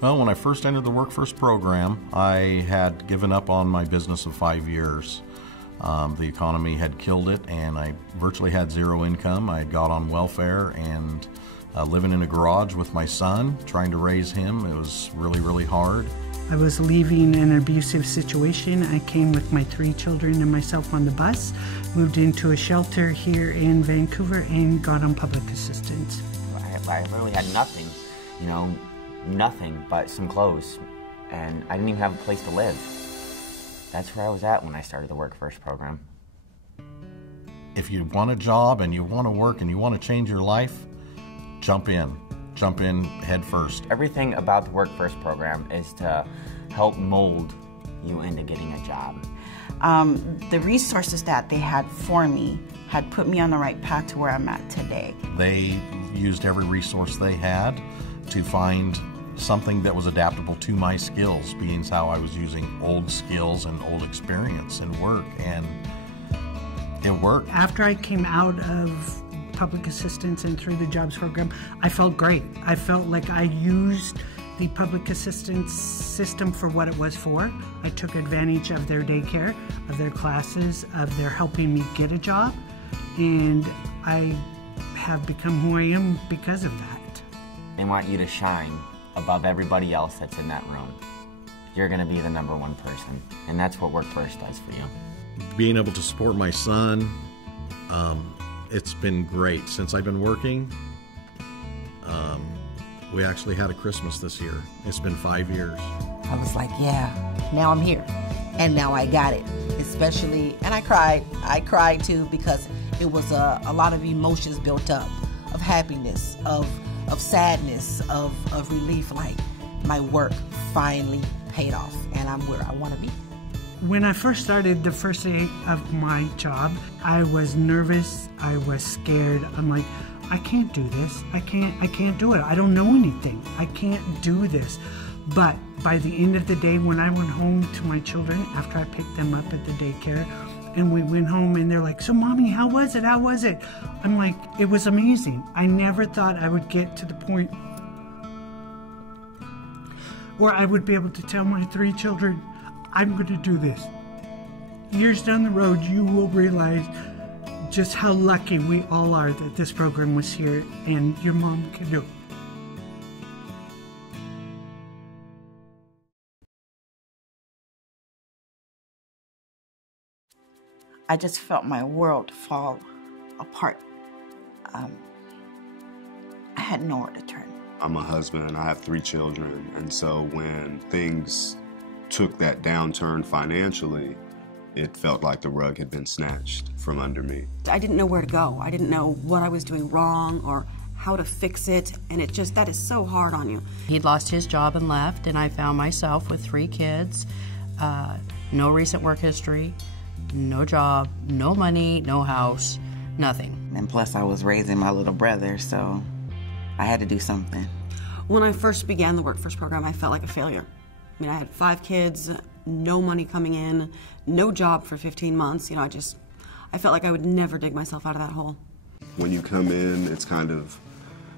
Well, when I first entered the WorkFirst program, I had given up on my business of 5 years. The economy had killed it, and I virtually had zero income. I had got on welfare and living in a garage with my son, trying to raise him. It was really, really hard. I was leaving an abusive situation. I came with my 3 children and myself on the bus, moved into a shelter here in Vancouver, and got on public assistance. I really had nothing, nothing but some clothes, and I didn't even have a place to live. That's where I was at when I started the WorkFirst program. If you want a job and you want to work and you want to change your life, jump in head first. Everything about the WorkFirst program is to help mold you into getting a job. The resources that they had for me had put me on the right path to where I'm at today. They used every resource they had to find something that was adaptable to my skills, being how I was using old skills and old experience and work, and it worked. After I came out of public assistance and through the jobs program, I felt great. I felt like I used the public assistance system for what it was for. I took advantage of their daycare, of their classes, of their helping me get a job, and I have become who I am because of that. They want you to shine above everybody else that's in that room. You're going to be the #1 person, and that's what WorkFirst does for you. Being able to support my son, it's been great. Since I've been working, we actually had a Christmas this year. It's been 5 years. I was like, yeah, now I'm here, and now I got it. Especially, and I cried too, because it was a lot of emotions built up, of happiness, of sadness, of relief, like my work finally paid off and I'm where I want to be. When I first started the first day of my job, I was nervous, I was scared. I'm like, I can't do this. I can't do it. I don't know anything. I can't do this. But by the end of the day, when I went home to my children, after I picked them up at the daycare, and we went home and they're like, so mommy, how was it? How was it? I'm like, it was amazing. I never thought I would get to the point where I would be able to tell my 3 children, I'm going to do this. Years down the road, you will realize just how lucky we all are that this program was here and your mom can do it. I just felt my world fall apart. I had nowhere to turn. I'm a husband and I have 3 children, and so when things took that downturn financially, it felt like the rug had been snatched from under me. I didn't know where to go. I didn't know what I was doing wrong or how to fix it, and that is so hard on you. He'd lost his job and left, and I found myself with 3 kids, no recent work history, no job, no money, no house, nothing. And plus I was raising my little brother, so I had to do something. When I first began the WorkFirst program, I felt like a failure. I mean, I had 5 kids, no money coming in, no job for 15 months. I felt like I would never dig myself out of that hole. When you come in, it's kind of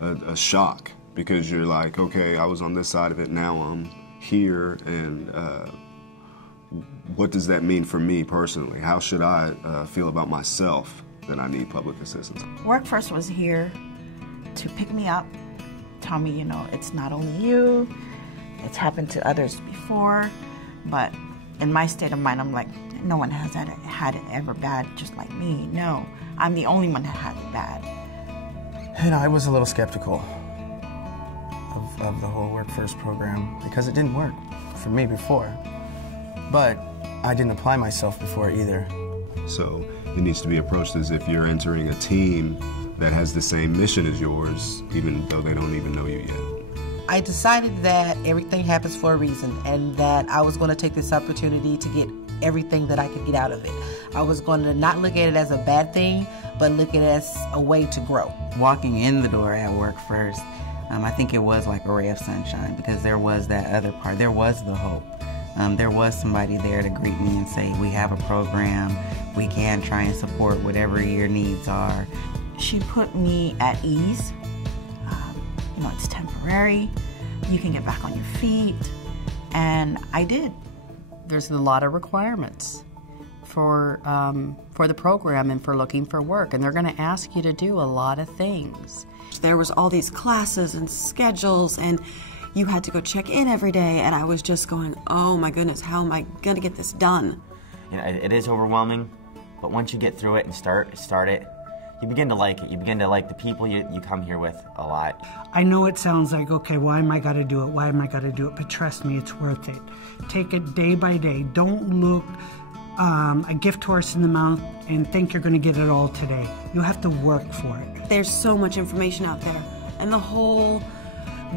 a shock, because you're like, okay, I was on this side of it, now I'm here, and what does that mean for me personally? How should I feel about myself that I need public assistance? WorkFirst was here to pick me up, tell me, it's not only you, it's happened to others before, but in my state of mind, I'm like, no one has had it ever bad just like me. No, I'm the only one that had it bad. And I was a little skeptical of the whole WorkFirst program because it didn't work for me before. But I didn't apply myself before either. So it needs to be approached as if you're entering a team that has the same mission as yours, even though they don't even know you yet. I decided that everything happens for a reason, and that I was going to take this opportunity to get everything that I could get out of it. I was going to not look at it as a bad thing, but look at it as a way to grow. Walking in the door at WorkFirst, I think it was like a ray of sunshine, because there was that other part. There was the hope. There was somebody there to greet me and say, we have a program, we can try and support whatever your needs are. She put me at ease. It's temporary. you can get back on your feet. And I did. There's a lot of requirements for the program and for looking for work, and they're going to ask you to do a lot of things. There was all these classes and schedules, and you had to go check in every day, and I was just going, oh my goodness, how am I going to get this done? You know, it is overwhelming, but once you get through it and start it, you begin to like it. You begin to like the people you come here with a lot. I know it sounds like, okay, why am I got to do it? Why am I got to do it? But trust me, it's worth it. Take it day by day. Don't look a gift horse in the mouth and think you're going to get it all today. You have to work for it. There's so much information out there, and the whole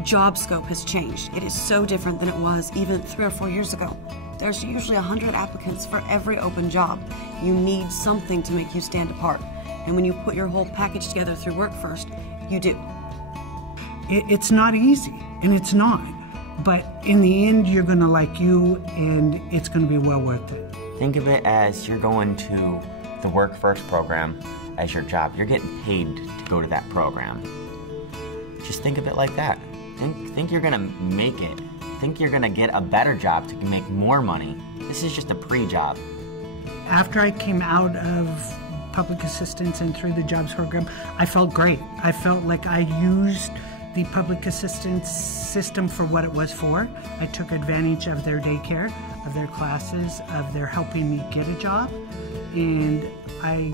job scope has changed. It is so different than it was even 3 or 4 years ago. There's usually 100 applicants for every open job. You need something to make you stand apart. And when you put your whole package together through WorkFirst, you do. It's not easy, and it's not. But in the end, you're going to like you, and it's going to be well worth it. Think of it as you're going to the WorkFirst program as your job. You're getting paid to go to that program. Just think of it like that. Think you're gonna make it. Think you're gonna get a better job to make more money. This is just a pre-job. After I came out of public assistance and through the jobs program, I felt great. I felt like I used the public assistance system for what it was for. I took advantage of their daycare, of their classes, of their helping me get a job, and I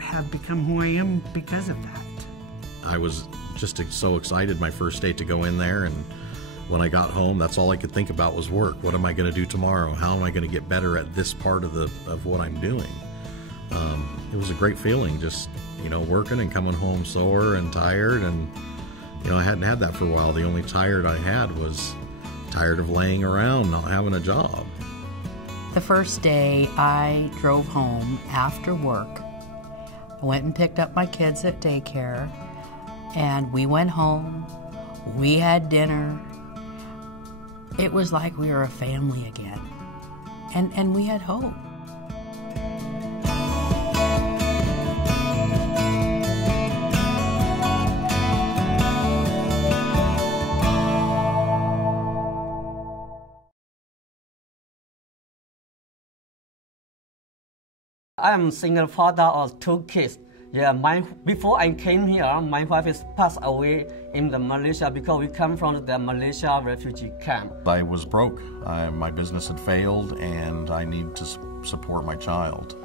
have become who I am because of that. I was just so excited my first day to go in there, and when I got home, that's all I could think about was work. What am I going to do tomorrow? How am I going to get better at this part of what I'm doing? It was a great feeling, just working and coming home sore and tired, and I hadn't had that for a while. The only tired I had was tired of laying around, not having a job. The first day I drove home after work, I went and picked up my kids at daycare, and we went home, we had dinner. It was like we were a family again, and we had hope. I am single father of 2 kids. Yeah, before I came here, my wife is passed away in the Malaysia because we come from the Malaysia refugee camp. I was broke. My business had failed, and I need to support my child.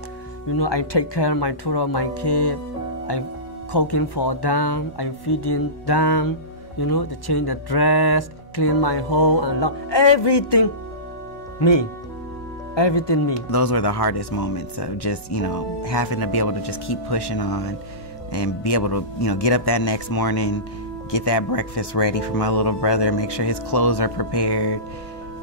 I take care of my 2 of my kids. I'm cooking for them. I'm feeding them. To change the dress, clean my home, and everything me. Everything me. Those were the hardest moments of just, having to be able to just keep pushing on and be able to, get up that next morning, get that breakfast ready for my little brother, make sure his clothes are prepared,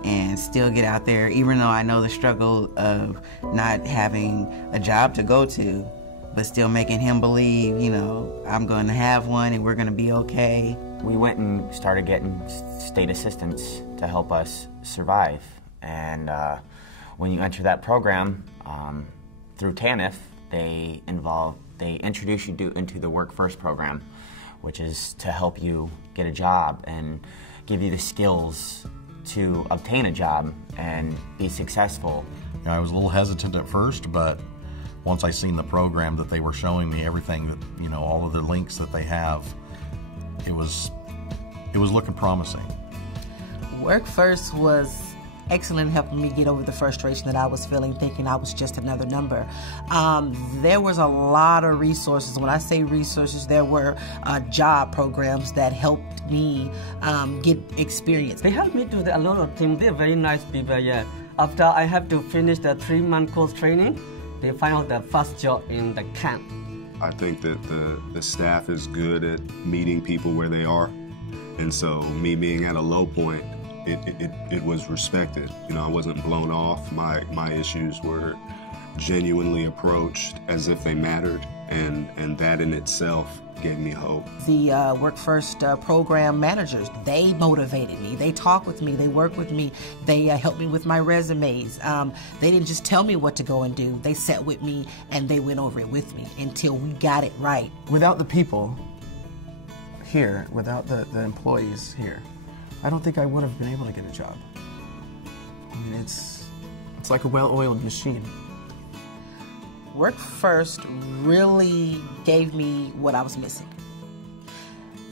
and still get out there, even though I know the struggle of not having a job to go to, but still making him believe, I'm going to have one and we're going to be okay. We went and started getting state assistance to help us survive. And when you enter that program through TANF, they introduce you into the WorkFirst program, which is to help you get a job and give you the skills to obtain a job and be successful. I was a little hesitant at first, but once I seen the program that they were showing me, everything that, all of the links that they have, it was looking promising. WorkFirst was excellent helping me get over the frustration that I was feeling, thinking I was just another number. There was a lot of resources. When I say resources, there were job programs that helped me get experience. They helped me do a lot of things. They're very nice people, yeah. After I have to finish the 3-month course training, they find out the first job in the camp. I think that the staff is good at meeting people where they are. And so me being at a low point, it was respected. I wasn't blown off. My issues were genuinely approached as if they mattered, and that in itself gave me hope. The WorkFirst program managers, they motivated me. They talked with me. They worked with me. They helped me with my resumes. They didn't just tell me what to go and do. They sat with me and they went over it with me until we got it right. Without the people here, without the employees here, I don't think I would have been able to get a job. I mean, it's like a well-oiled machine. WorkFirst really gave me what I was missing.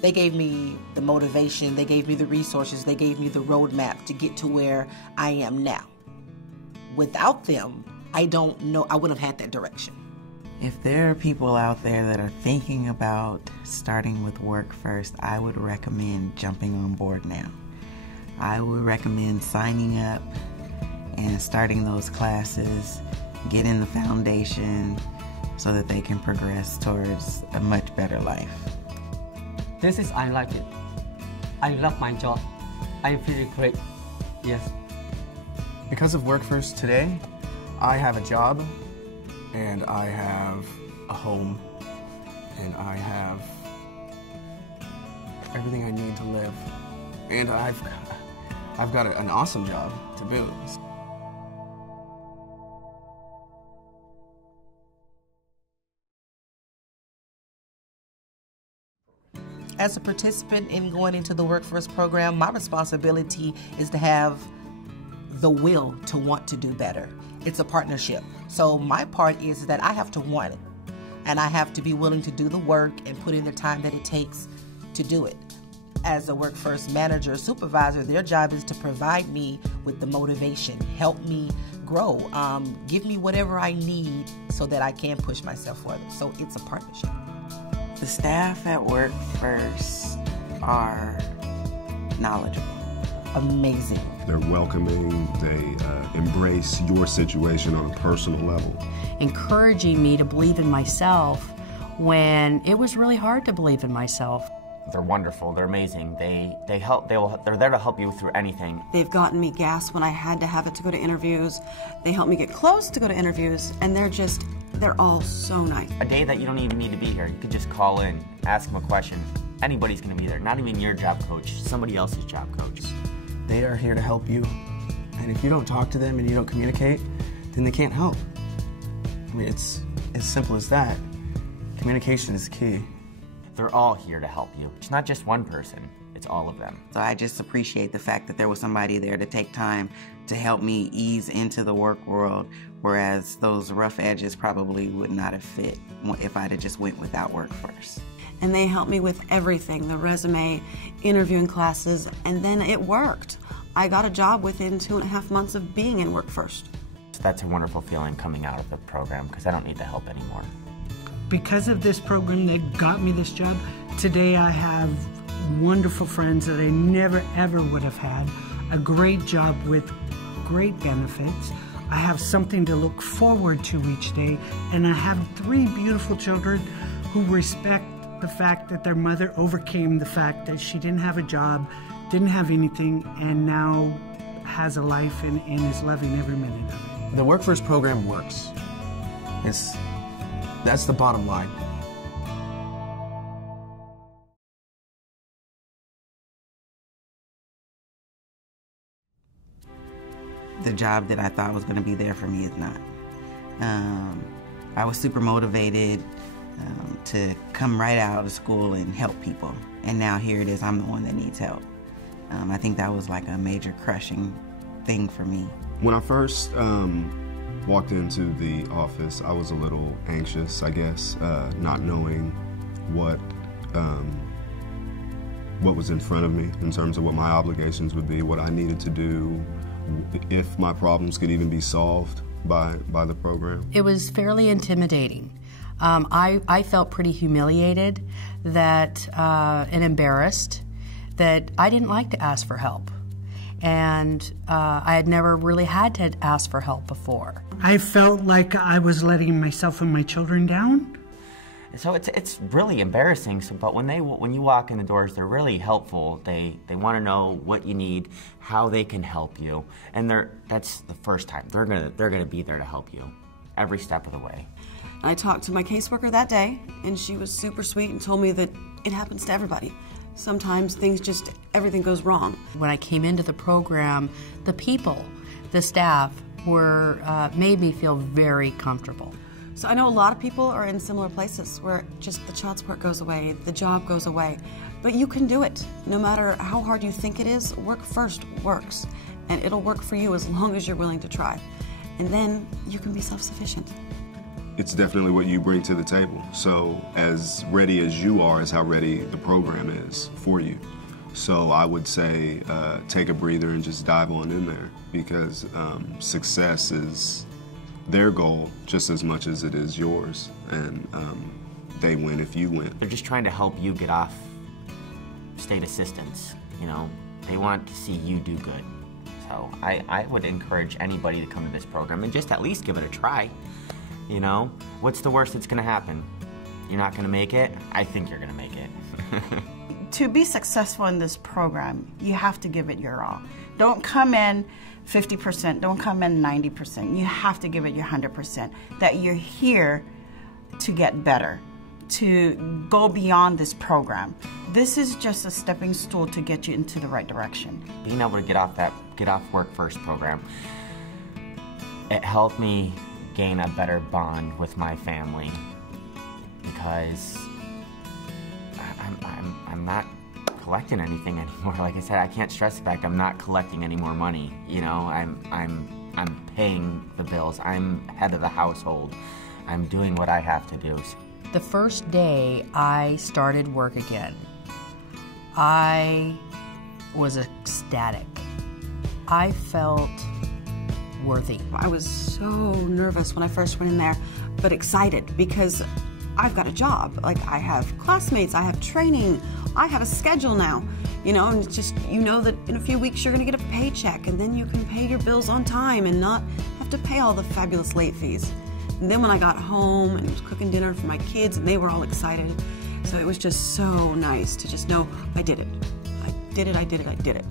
They gave me the motivation, they gave me the resources, they gave me the roadmap to get to where I am now. Without them, I don't know, I wouldn't have had that direction. If there are people out there that are thinking about starting with WorkFirst, I would recommend jumping on board now. I would recommend signing up and starting those classes, getting the foundation so that they can progress towards a much better life. I like it. I love my job. I feel great. Yes. Because of WorkFirst today, I have a job, and I have a home, and I have everything I need to live, and I've got an awesome job to boot. As a participant in going into the WorkFirst program, my responsibility is to have the will to want to do better. It's a partnership. So my part is that I have to want it, and I have to be willing to do the work and put in the time that it takes to do it. As a WorkFirst manager or supervisor, their job is to provide me with the motivation, help me grow, give me whatever I need so that I can push myself further. So it's a partnership. The staff at WorkFirst are knowledgeable. Amazing. They're welcoming, they embrace your situation on a personal level. Encouraging me to believe in myself when it was really hard to believe in myself. They're wonderful, they're amazing. They're there to help you through anything. They've gotten me gas when I had to have it to go to interviews. They helped me get close to go to interviews, and they're all so nice. A day that you don't even need to be here, you could just call in, ask them a question. Anybody's gonna be there, not even your job coach, somebody else's job coach. They are here to help you, and if you don't talk to them and you don't communicate, then they can't help. I mean, it's as simple as that. Communication is key. They're all here to help you. It's not just one person, it's all of them. So I just appreciate the fact that there was somebody there to take time to help me ease into the work world, whereas those rough edges probably would not have fit if I'd have just went without WorkFirst. And they helped me with everything, the resume, interviewing classes, and then it worked. I got a job within 2.5 months of being in WorkFirst. So that's a wonderful feeling coming out of the program because I don't need the help anymore. Because of this program that got me this job, today I have wonderful friends that I never ever would have had, a great job with great benefits. I have something to look forward to each day, and I have 3 beautiful children who respect the fact that their mother overcame the fact that she didn't have a job, didn't have anything, and now has a life and is loving every minute of it. The WorkFirst program works. That's the bottom line. The job that I thought was going to be there for me is not. I was super motivated to come right out of school and help people. And now here it is, I'm the one that needs help. I think that was like a major crushing thing for me. When I first walked into the office, I was a little anxious, I guess, not knowing what was in front of me in terms of what my obligations would be, what I needed to do, if my problems could even be solved by the program. It was fairly intimidating. I felt pretty humiliated and embarrassed that I didn't like to ask for help. And I had never really had to ask for help before. I felt like I was letting myself and my children down. So it's really embarrassing. But when you walk in the doors, they're really helpful. They want to know what you need, how they can help you, and that's the first time they're gonna be there to help you every step of the way. I talked to my caseworker that day, and she was super sweet and told me that it happens to everybody. Sometimes everything goes wrong. When I came into the program, the staff made me feel very comfortable. So I know a lot of people are in similar places where just the child support goes away, the job goes away. But you can do it. No matter how hard you think it is, WorkFirst works. And it'll work for you as long as you're willing to try. And then you can be self-sufficient. It's definitely what you bring to the table. So as ready as you are is how ready the program is for you. So I would say take a breather and just dive on in there, because success is their goal just as much as it is yours. And they win if you win. They're just trying to help you get off state assistance. You know, they want to see you do good. So I would encourage anybody to come to this program and just at least give it a try. You know, what's the worst that's gonna happen? You're not gonna make it? I think you're gonna make it. To be successful in this program, you have to give it your all. Don't come in 50%, don't come in 90%. You have to give it your 100%. That you're here to get better, to go beyond this program. This is just a stepping stool to get you into the right direction. Being able to get off WorkFirst program, it helped me gain a better bond with my family, because I'm not collecting anything anymore. Like I said, I can't stress the fact I'm not collecting any more money. You know, I'm paying the bills. I'm head of the household. I'm doing what I have to do. The first day I started work again, I was ecstatic. I felt worthy. I was so nervous when I first went in there, but excited because I've got a job. Like, I have classmates, I have training, I have a schedule now. You know, and it's just, you know that in a few weeks you're gonna get a paycheck, and then you can pay your bills on time and not have to pay all the fabulous late fees. And then when I got home and was cooking dinner for my kids, and they were all excited. So it was just so nice to just know I did it. I did it, I did it, I did it.